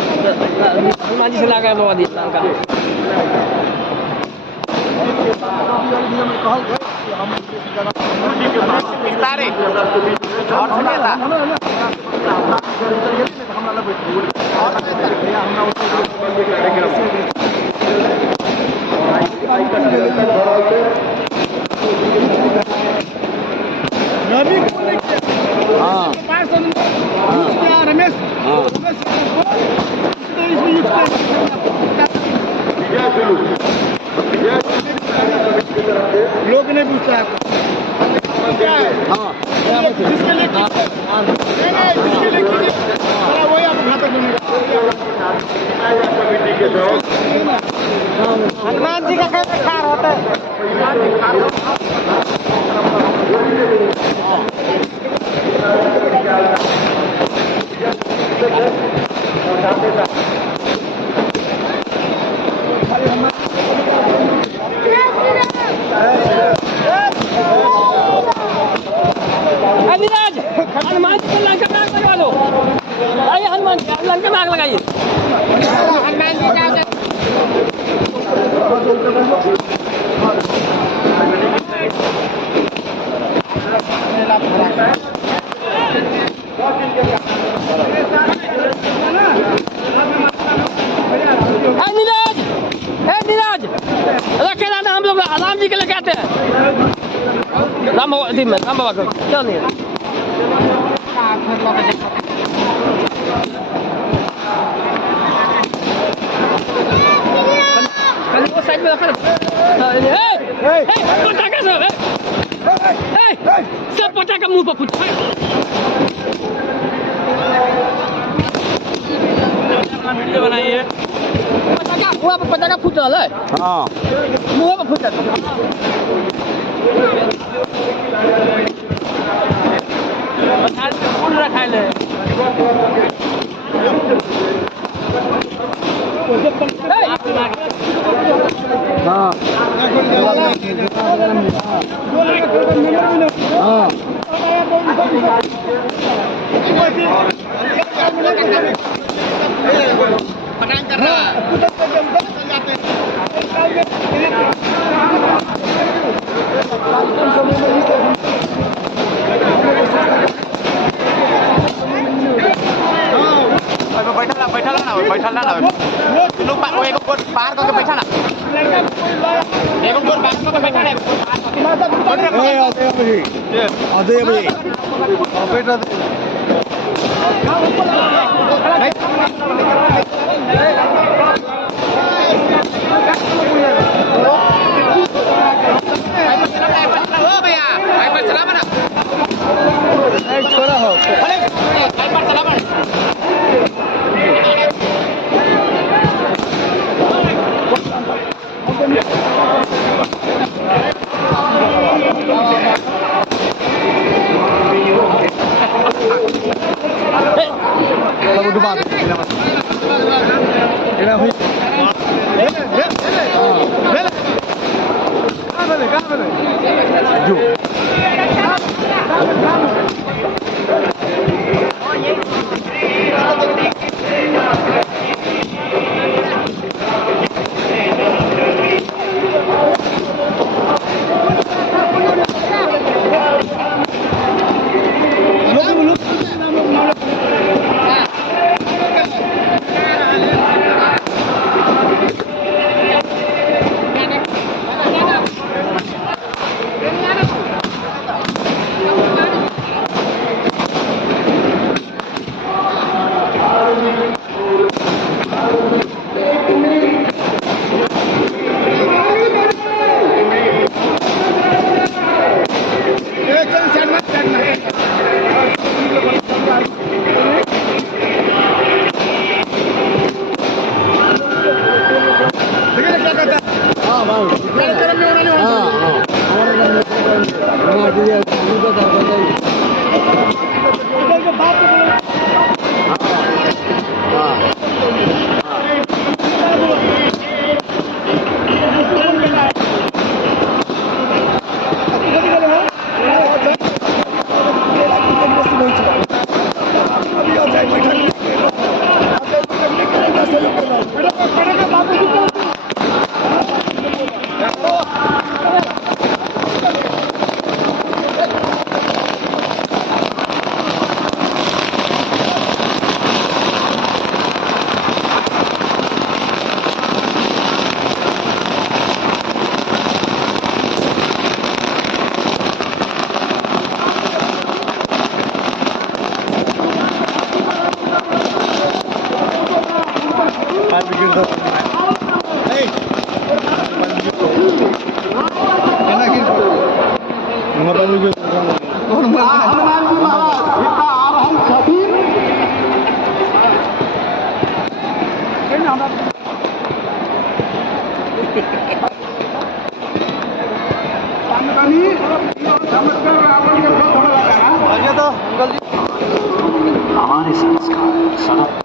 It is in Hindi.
हनुमान जी से लगा बाबा दी का रमेश लोग नहीं पूछता है क्या है जिसके लिए वही आप घातक हनुमान जी का कैसे खार होता है हनुमान जी को लंका में आग लगा लो। आइए हनुमान जी लंका में आग लगाइए। हनुमान जी का नीरज रखे ना हम लोग राम जी के लिए कहते हैं राम बाबा को चल नहीं साइड में पटाखा सब पटाखा मुंह पर फूट वीडियो बनाइए पटाखा मुंह पर पटाखा फूट रहा है हाँ मुंह पर फूट फूल रखा है हाँ पटांग कर रहा बैठा ना लोग एक पार करके बैठा ना एक पार करके बैठा ना आधे भाई बेटा भैया चला बना छोड़ा हो मेरे तरफ में होना नहीं हमारे संस्कार सदा